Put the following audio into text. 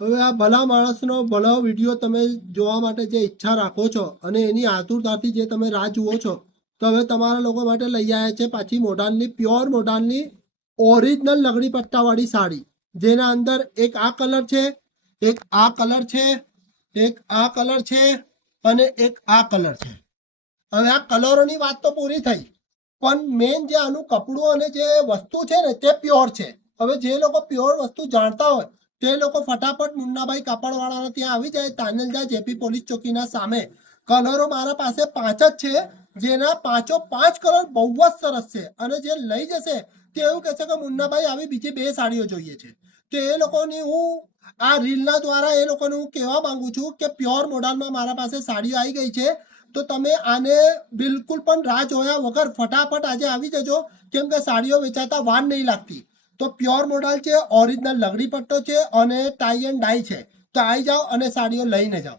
હવે આ ભલા માણસનો ભલો વિડીયો તમે જોવા માટે જે ઈચ્છા રાખો છો અને એની આતુરતાથી જે તમે રાહ જુઓ છો, તો હવે તમારા લોકો માટે લઈ આવ્યા છે પાછી મોઢાની પ્યોર મોઢાની ઓરિજિનલ લગડી પટ્ટાવાળી સાડી, જેના અંદર એક આ કલર છે, એક આ કલર છે, એક આ કલર છે અને એક આ કલર છે. હવે આ કલરોની વાત તો પૂરી થઈ, પણ મેન જે આનું કપડું અને જે વસ્તુ છે ને તે પ્યોર છે. હવે જે લોકો પ્યોર વસ્તુ જાણતા હોય તે લોકો ફટાફટ મુન્નાભાઈ કાપડવાળાના ત્યાં આવી જાય, તાનલજા જેપી પોલીસ ચોકીના સામે. કલરો મારા પાસે 5 જ છે, જેના 5 કલર બહુ જ સરસ છે. અને જે લઈ જશે તે એવું કહેશે કે મુન્નાભાઈ આવી બીજી 2 સાડીઓ જોઈએ છે. તો એ લોકોની હું આ રીલના દ્વારા એ લોકોને હું કહેવા માંગુ છું કે પ્યોર મોડલમાં મારા પાસે સાડીઓ આવી ગઈ છે. તો તમે આને બિલકુલ પણ રાહ જોયા વગર ફટાફટ આજે આવી જજો, કેમ કે સાડીઓ વેચાતા વાર નહીં લાગતી. તો પ્યોર મોડલ છે, ઓરિજિનલ લગડી પટ્ટો છે અને ટાઈ એન્ડ ડાઈ છે. તો આવી જાઓ અને સાડીઓ લઈને જાઓ.